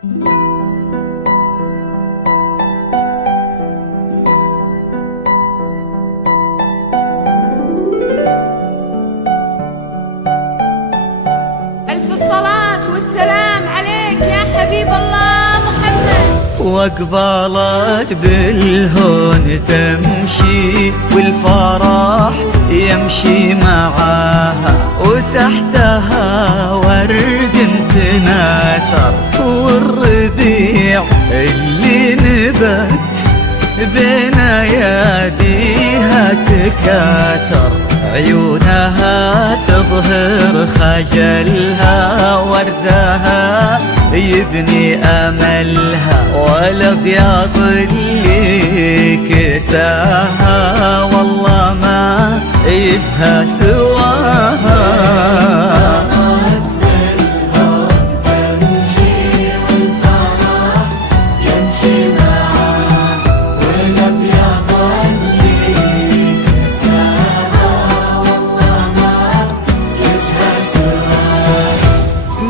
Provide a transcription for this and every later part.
ألف الصلاة والسلام عليك يا حبيب الله محمد. وقبلت بالهون تمشي والفرح يمشي معاها، وتحتها ورد تناثر، والربيع اللي نبت بين اياديها تكاثر، عيونها تظهر خجلها، وردها يبني أملها، والأبيض اللي كساها والله ما يسهى سواها.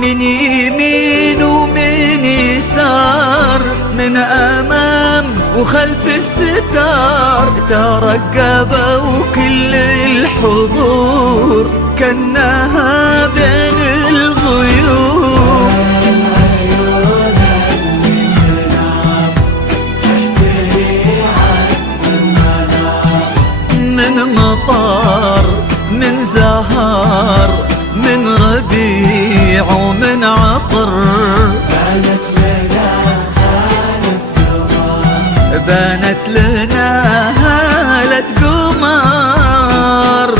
من يمين ومن يسار، من أمام وخلف الستار، ترقبوا وكل الحضور كأنها بين الغيوم. من مطار من زهر من ربيع ومن عطر، بانت لنا هالة قمر.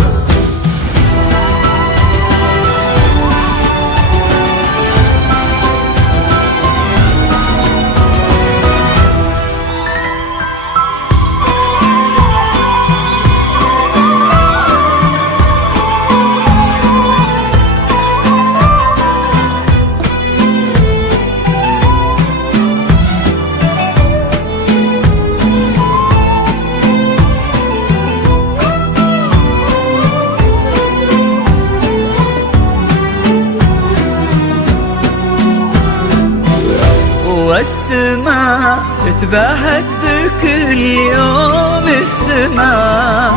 والسماء تباهت بكل يوم، السماء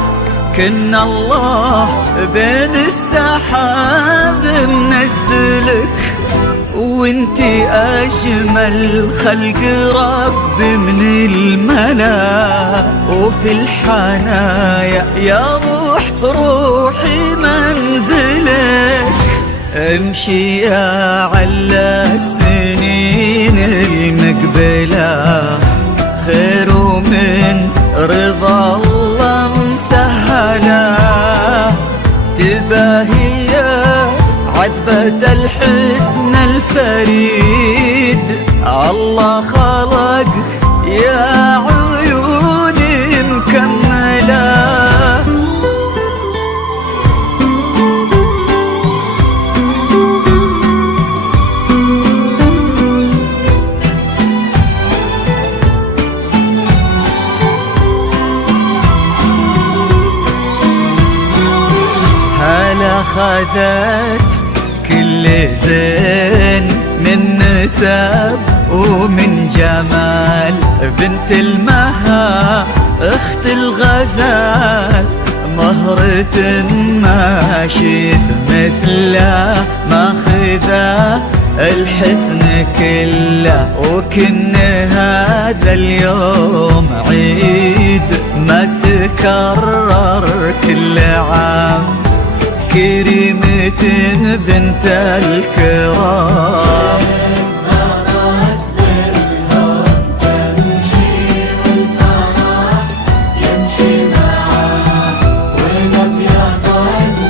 كن الله بين السحاب منزلك، وانتي أجمل خلق رب من الملا، وفي الحنايا يا روحي منزلك. امشي يا على السنين المقبلة، خير ومن رضا الله مسهلة، تباهي عذبة الحسن الفريد، الله خلق يا عيوني مكملة. أخذت كل زين من نسب ومن جمال، بنت المها اخت الغزال، مهرة ما شيف مثله، ماخذه الحسن كله، وكن هذا اليوم عيد ما تكرر كل عام، كريمة بنت الكرام. ظهرت بالهون تمشي والفرح يمشي معاه، والأبيض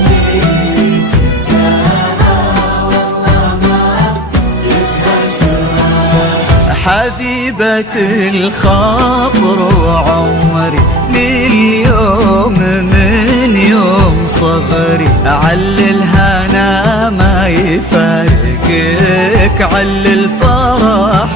اللي كساها والله ما يسهى سواه. حبيبة الخاطر وعمري لليوم من يوم صغري، عل الهنا ما يفارقك، عل الفرح